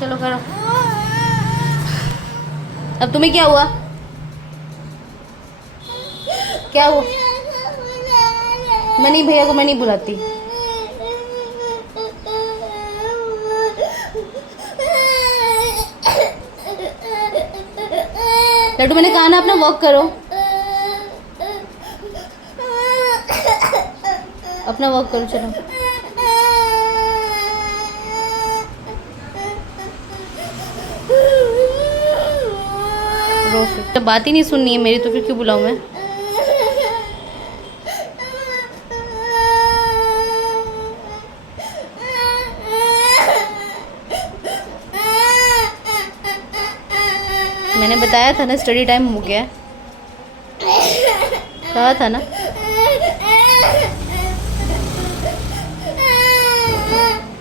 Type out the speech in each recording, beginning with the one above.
चलो करो। अब तुम्हें क्या हुआ? क्या हुआ? मैं नहीं, भैया को मैं नहीं बुलाती। लड्डू मैंने कहा ना अपना वॉक करो, अपना वॉक करो। चलो रो, फिर तो बात ही नहीं सुननी है मेरी, तो फिर क्यों बुलाऊं मैं? मैंने बताया था ना स्टडी टाइम हो गया है, कहा था ना।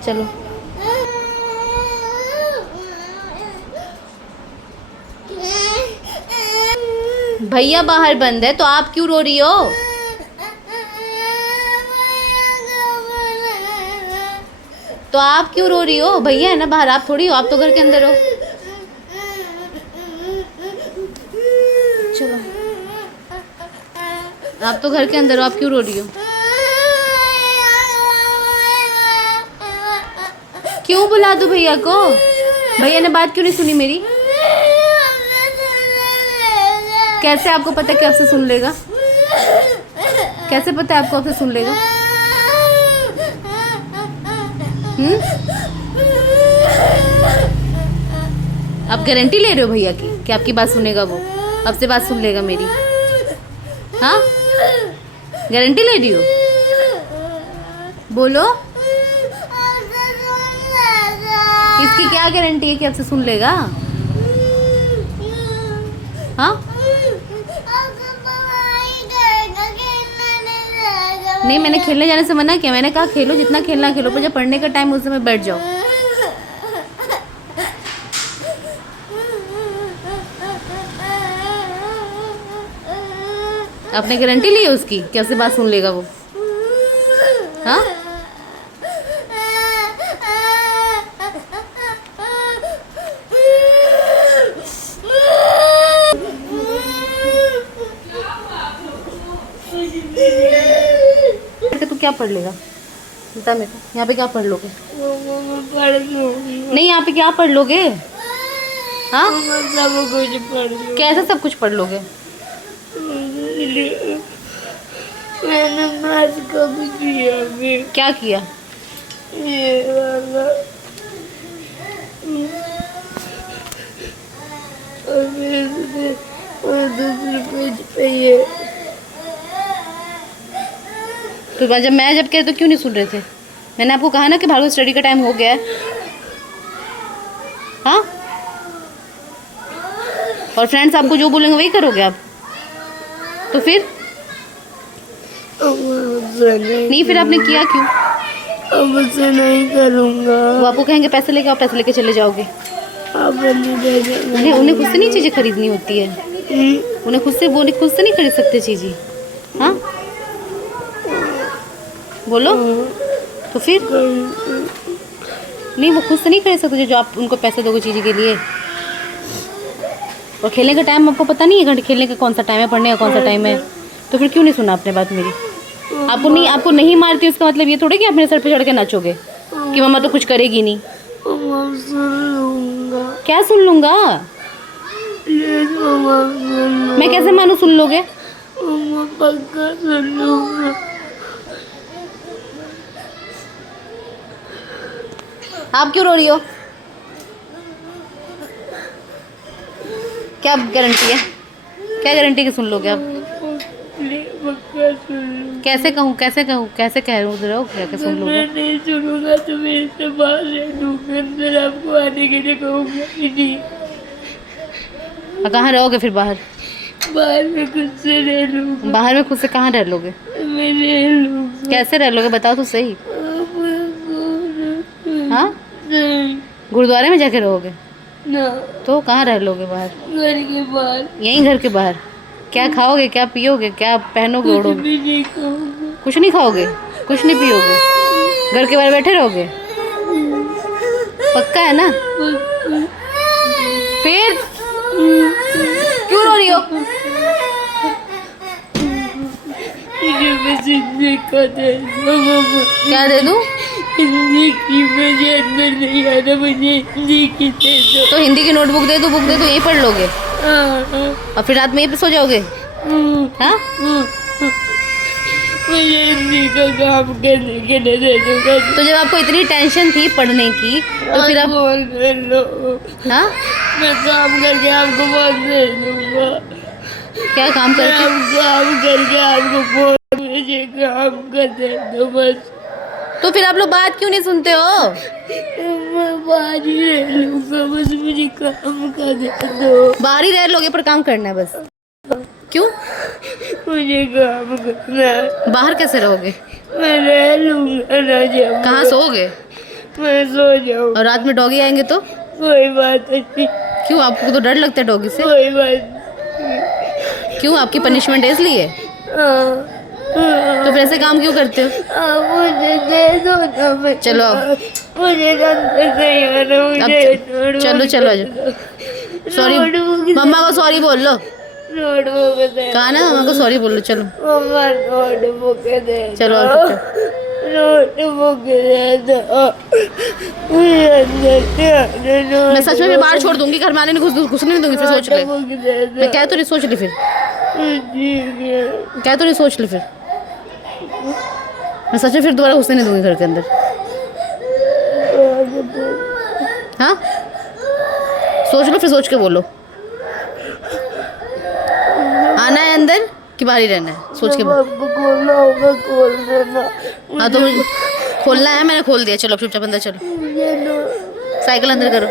चलो भैया बाहर बंद है तो आप क्यों रो रही हो? तो आप क्यों रो रही हो? भैया है ना बाहर, आप थोड़ी हो, आप तो घर के अंदर हो। चलो आप तो घर के अंदर हो, आप क्यों रो रही हो? क्यों बुला दूं भैया को? भैया ने बात क्यों नहीं सुनी मेरी? कैसे आपको पता है कि आपसे सुन लेगा? कैसे पता है आपको आपसे सुन लेगा? आप गारंटी ले रहे हो भैया की कि आपकी बात सुनेगा वो? आपसे बात सुन लेगा मेरी? हाँ, गारंटी ले रही हो? बोलो, इसकी क्या गारंटी है कि आपसे सुन लेगा? हाँ, नहीं मैंने खेलने जाने से मना किया। मैंने कहा खेलो, जितना खेलना खेलो, पर जब पढ़ने का टाइम उस समय बैठ जाओ। आपने गारंटी ली है उसकी कि आपसे बात सुन लेगा वो? हाँ, तू क्या पढ़ लेगा बता मेरे को? यहाँ पे क्या पढ़ लोगे? नहीं, यहाँ पे क्या पढ़ लोगे? हाँ, सब कुछ पढ़ लूं। कैसे सब कुछ पढ़ लोगे? मैंने मैथ का भी किया फिर। क्या किया? ये वाला और फिर दूसरे पेज पे ये। तो जब मैं जब कह तो क्यों नहीं सुन रहे थे? मैंने आपको कहा ना कि भागो, स्टडी का टाइम हो गया है। हाँ, और फ्रेंड्स आपको जो बोलेंगे वही करोगे आप? तो फिर नहीं, फिर आपने किया क्यों? अब उसे नहीं करूँगा। वो आपको कहेंगे पैसे लेके आओ, पैसे लेके चले जाओगे। आप नहीं भेजेंगे। उन्हें खुद से नहीं चीज़ें खरीदनी होती है। उन्हें खुद से नहीं खरीद सकते चीज़ें। हाँ, बोलो तो फिर। नहीं, वो खुद से नहीं खरीद सकते जो आप उनको पैसे दोगे चीज़ के लिए। और खेलने का टाइम आपको पता नहीं है? घंटे खेलने का कौन सा टाइम है, पढ़ने का कौन सा टाइम है? तो फिर क्यों नहीं सुना आपने बात मेरी? आपको नहीं मारती उसका मतलब ये थोड़ी कि आप मेरे सर पे चढ़ के नाचोगे कि मम्मा तो कुछ करेगी नहीं। सुन लूँगा। क्या सुन लूँगा? मैं कैसे मानूँ सुन लोगे? पक्का सुन लूँगा। आप क्यों रो रही हो? क्या गारंटी है? क्या गारंटी कि सुन लोगे आप? कैसे कहूँ कैसे कह रहे हो क्या सुन लोगे? मैं नहीं सुनूंगा तो मैं इससे बाहर रह लूँगा। अंदर आपको आने के लिए कहूँगा ही नहीं। कहाँ रहोगे फिर बाहर? बाहर में खुद से रह लूँगा। बाहर में खुद से कहाँ रह लोगे? मैं रह लूँगा। कैसे रह लोगे बताओ तो सही। हाँ, नहीं गुरुद्वारे में जाके रहोगे? ना, तो कहाँ रह लोगे बाहर? घर के बाहर। यहीं घर के बाहर? क्या खाओगे, क्या पियोगे, क्या पहनोगे, कुछ ओढ़ोगे? भी नहीं कहूँगा। कुछ नहीं खाओगे, कुछ नहीं पियोगे, घर के बाहर बैठे रहोगे? पक्का है ना? फिर क्यों रो रही हो? मुझे बस हिंदी का दे दो मामा। क्या दे दूं? हिंदी की मुझे अंदर नहीं आ रहा, मुझे हिंदी की दे दो। तो हिंदी की नोटबुक दे दूं, बुक दे दूं, यहीं पढ़ लोगे हाँ, और फिर रात में यहीं पे सो जाओगे? हाँ? मुझे हिंदी का काम करने के लिए दे दूंगा। तो जब आपको इतनी टेंशन थी पढ़ने की तो फिर आप फोन कर लो, हाँ मैं काम करके आपको फोन दे दूंगा। क्या काम करके? काम करके आपको फोन, मुझे काम कर दे दो बस। तो फिर आप लोग बात क्यों नहीं सुनते हो? मैं बाहर ही रह लूंगा, बस मुझे काम कर दे दो। बाहर ही रह लोगे पर काम करना है बस? क्यों? मुझे काम करना है। बाहर कैसे रहोगे? मैं रह लूंगा ना, जब कहाँ सोओगे? मैं सो जाऊँ। और रात में डॉगी आएंगे तो? कोई बात नहीं, क्यों, आपको तो डर लगता है डॉगी से? कोई बात क्यों, आपकी पनिशमेंट है इसलिए? तो फिर ऐसे काम क्यों करते हो? मुझे दे दो ना। मैं चलो मुझे अंदर नहीं आ रहा, मुझे अब चलो चलो आजो। सॉरी मम्मा को सॉरी बोल लो। नोटबुक दे। कहा ना मम्मा को सॉरी बोल लो। चलो मम्मा नोटबुक दे। चलो और फिर नोटबुक दे दो, मुझे अंदर नहीं आ रहा। मैं सच में फिर बाहर छोड़ दूंगी, घर में आने नहीं घुसने नहीं दूंगी। फिर सोच ले, नोटबुक दे दो। मैं कह तो नहीं, सोच ली फिर, ठीक है। कह तो नहीं, सोच ली फिर। मैं सच में फिर दोबारा घुसने नहीं दूंगी घर के अंदर। हाँ सोच लो, फिर सोच के बोलो। आना है अंदर कि बाहर ही रहना है? सोच के बोलो। आपको खोलना होगा, खोल देना। हाँ तो मुझे खोलना है, मैंने खोल दिया। चलो अब चुपचाप अंदर चलो, मुझे नो साइकिल अंदर करो।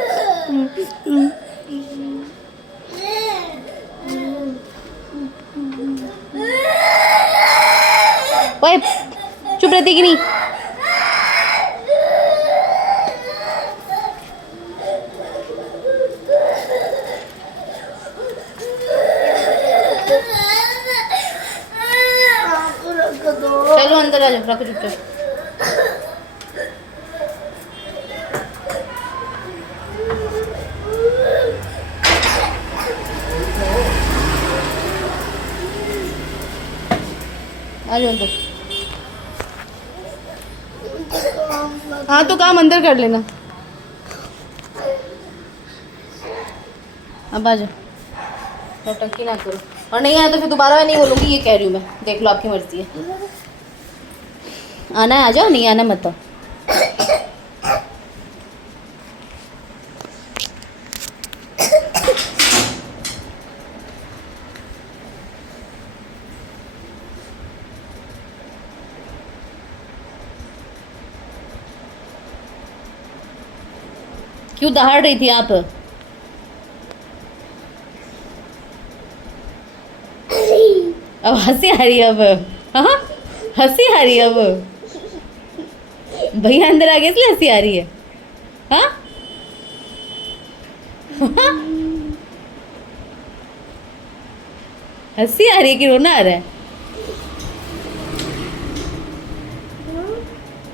ओए चुप रहती कि नहीं? चलो अंदर आ जाओ, रखो चुपचाप। आ जाओ अंदर। हाँ तो काम अंदर कर लेना। अब आ जाओ, नौटंकी ना करो। और नहीं आया तो फिर दोबारा नहीं बोलूँगी, ये कह रही हूँ मैं। देख लो, आपकी मर्जी है। आना है आ जाओ, नहीं आना मत आओ। क्यों दहाड़ रही थी आप? अब हंसी आ रही है अब? हाँ हंसी आ रही है अब? भैया अंदर आ गए इसलिए हंसी आ रही है? हाँ हंसी आ रही है कि रोना आ रहा है?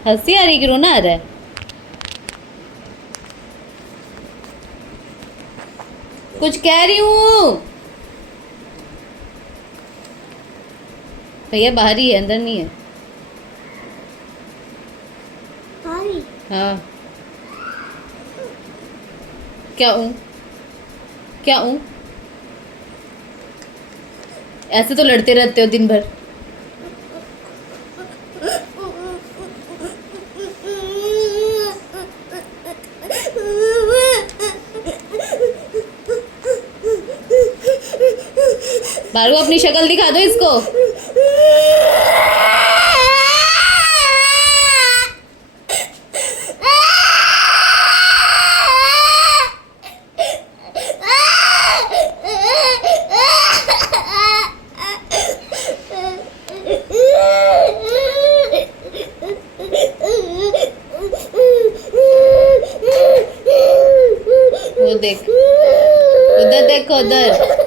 हंसी आ रही है कि रोना आ रहा है? कुछ कह रही हूँ। भैया बाहर ही है, अंदर नहीं है। हाँ क्या हूँ, क्या हूँ? ऐसे तो लड़ते रहते हो दिन भर। भार्गव अपनी शक्ल दिखा दो इसको। वो देख, उधर देखो, उधर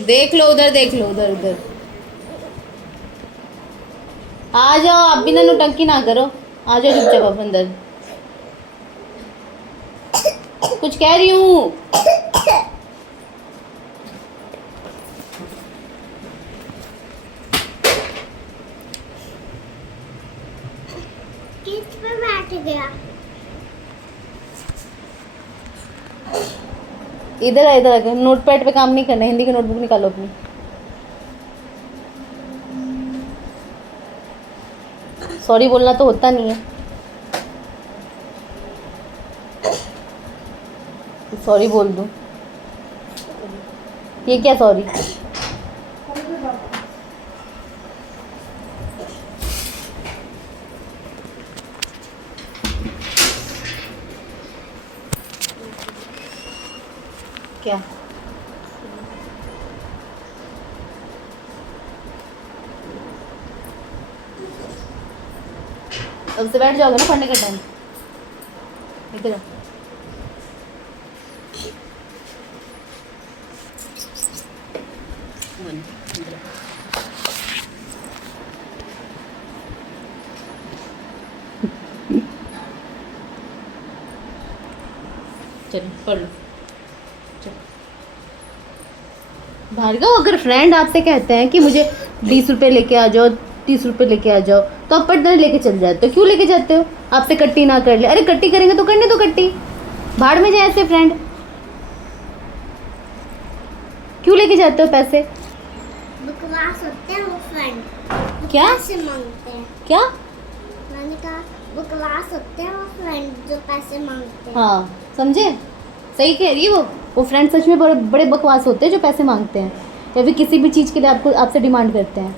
देख लो, उधर देख लो, उधर उधर। आ जाओ, आप भी ना नौटंकी ना करो। आ जाओ चुपचाप आप अंदर। कुछ कह रही हूँ। किस पे बैठ गया? इधर आ, इधर आकर नोटपैड पे काम नहीं करना, हिंदी की नोटबुक निकालो अपनी। सॉरी बोलना तो होता नहीं है। सॉरी बोल दूं? ये क्या सॉरी? क्या? अब से बैठ जाओगे ना पढ़ने का टाइम? इधर आओ। चलो पढ़ लो। भार्गव, अगर फ्रेंड आपसे कहते हैं कि मुझे 20 रुपए लेके आ जाओ, 30 रुपए लेके आ जाओ, तो आप पटना लेके चल जाते हो। क्यों लेके जाते हो? आपसे कट्टी ना कर ले। अरे कट्टी करेंगे तो करने दो कट्टी, भाड़ में जाए ऐसे फ्रेंड। क्यों लेके जाते हो पैसे? बकवास होते हैं वो फ्रेंड। क्या? पैसे मांगते हैं। क्या? मैंने कहा बकवास होते हैं वो फ्रेंड जो पैसे मांगते हैं। हाँ समझे, सही कह रही है वो फ्रेंड सच में बड़े बड़े बकवास होते हैं जो पैसे मांगते हैं या फिर किसी भी चीज़ के लिए आपको आपसे डिमांड करते हैं।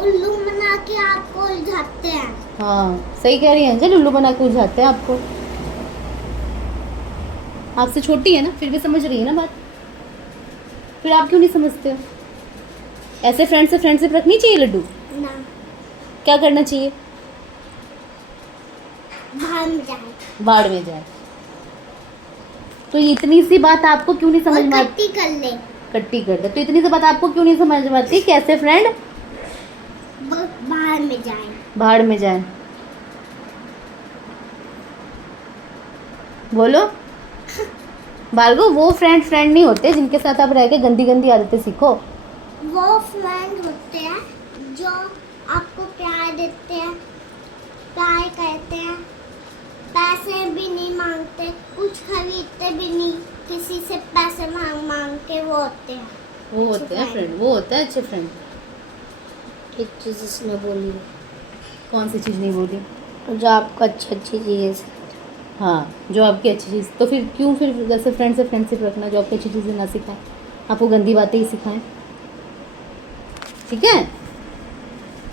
उल्लू बना के आपको उलझाते हैं। हाँ सही कह रही है अंजल, उल्लू बना के उलझाते हैं आपको। आपसे छोटी है ना, फिर भी समझ रही है ना बात। फिर आप क्यों नहीं समझते हो? ऐसे फ्रेंड से फ्रेंडशिप रखनी चाहिए लड्डू। ना, क्या करना चाहिए? बाहर में जाए। बाढ़ में जाए। तो इतनी सी बात आपको क्यों नहीं समझ और में आती? कट्टी कर ले। कट्टी कर दे। तो इतनी सी बात आपको क्यों नहीं समझ में आती? कैसे फ्रेंड बाहर में जाए। बाढ़ में जाए? बोलो भार्गव, वो फ्रेंड नहीं होते जिनके साथ आप रह के गंदी गंदी आदतें सीखो। वो फ्रेंड होते हैं जो आपको प्यार देते हैं, प्यार करते हैं, पैसे भी नहीं मांगते, कुछ खरीदते भी नहीं, किसी से पैसे मांग मांग के वो होते हैं। वो होते हैं फ्रेंड, वो होता है अच्छे फ्रेंड। एक चीज इसने बोली, कौन सी चीज़ नहीं बोली? जो आपको अच्छी अच्छी चीज़ें। हाँ, जो आपकी अच्छी चीज़। तो फिर क्यों फिर जैसे फ्रेंड से फ्रेंडशिप रखना जो आपकी अच्छी चीज़ें ना सिखाएं, आपको गंदी बातें ही सिखाएं? ठीक है,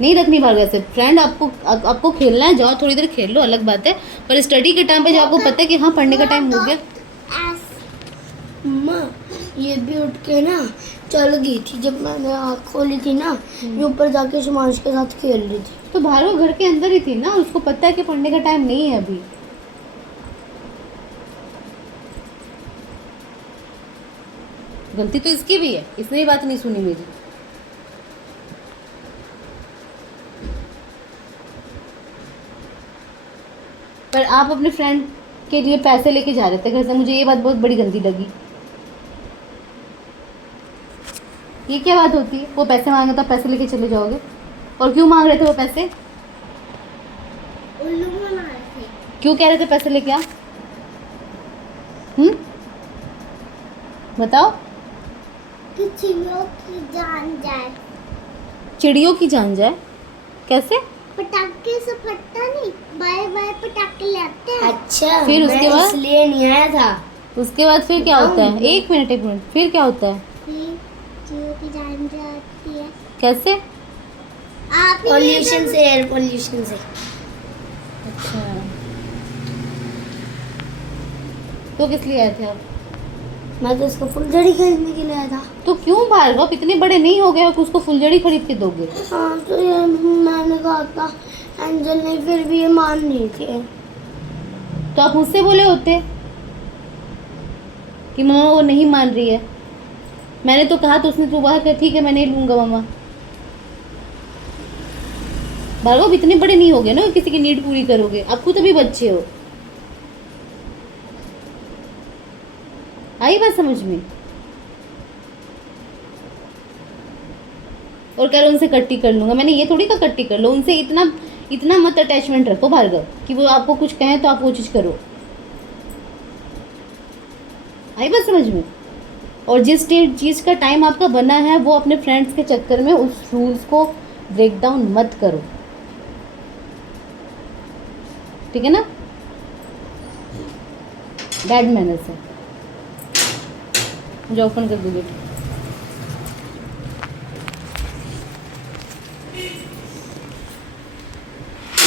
नहीं रखनी भार्गव से फ्रेंड। आपको खेलना है, जाओ थोड़ी देर खेल लो, अलग बात है। पर स्टडी के टाइम पे जब आपको पता है कि हाँ पढ़ने का टाइम हो गया। माँ ये भी उठ के ना चल गई थी, जब मैंने आँख खोली थी ना, ये ऊपर जाके शुमांश के साथ खेल रही थी। तो भार्गव घर के अंदर ही थी ना, उसको पता है कि पढ़ने का टाइम नहीं है अभी। गलती तो इसकी भी है, इसने ही बात नहीं सुनी मेरी। पर आप अपने फ्रेंड के लिए पैसे लेके जा रहे थे घर से, मुझे ये बात बहुत बड़ी गंदी लगी। ये क्या बात होती है? वो पैसे मांगे तो आप पैसे लेके चले जाओगे? और क्यों मांग रहे थे वो पैसे? उल्लू बना रहे थे। क्यों कह रहे थे पैसे लेके आ? बताओ। कि चिड़ियों की जान जाए। चिड़ियों की जान जाए? कैसे? पटाखे से फटता नहीं, बड़े बड़े पटाखे लाते हैं। अच्छा, फिर उसके बाद? इसलिए नहीं आया था। उसके बाद फिर क्या होता है? एक मिनट, फिर क्या होता है? फिर चिड़ियों की जान जाती है। कैसे? आप ही पॉल्यूशन से, एयर पॉल्यूशन से। अच्छा, तो किस लिए आए थे आप? मैं तो इसको फुलझड़ी खरीदने के लिए आया था। तो क्यों भार्गव, आप इतने बड़े नहीं हो गए हो कि उसको फुलझड़ी खरीद के दोगे? हाँ तो ये मैंने कहा था, एंजल ने फिर भी ये मान नहीं थी। तो आप मुझसे बोले होते कि मम्मा वो नहीं मान रही है। मैंने तो कहा तो उसने तो कहा कि ठीक है मैं नहीं लूँगा मम्मा। भार्गव इतने बड़े नहीं होगे ना किसी की नीड पूरी करोगे, आप खुद अभी बच्चे हो। आई बात समझ में? और कह रहे उनसे कट्टी कर लूंगा, मैंने ये थोड़ी कहा कट्टी कर लो, उनसे इतना इतना मत अटैचमेंट रखो भार्गव कि वो आपको कुछ कहें तो आप वो चीज़ करो। आई बात समझ में? और जिस चीज़ का टाइम आपका बना है वो अपने फ्रेंड्स के चक्कर में उस रूल्स को ब्रेक डाउन मत करो, ठीक है ना? बैड मैनर्स है। मुझे ओपन कर दो गेट।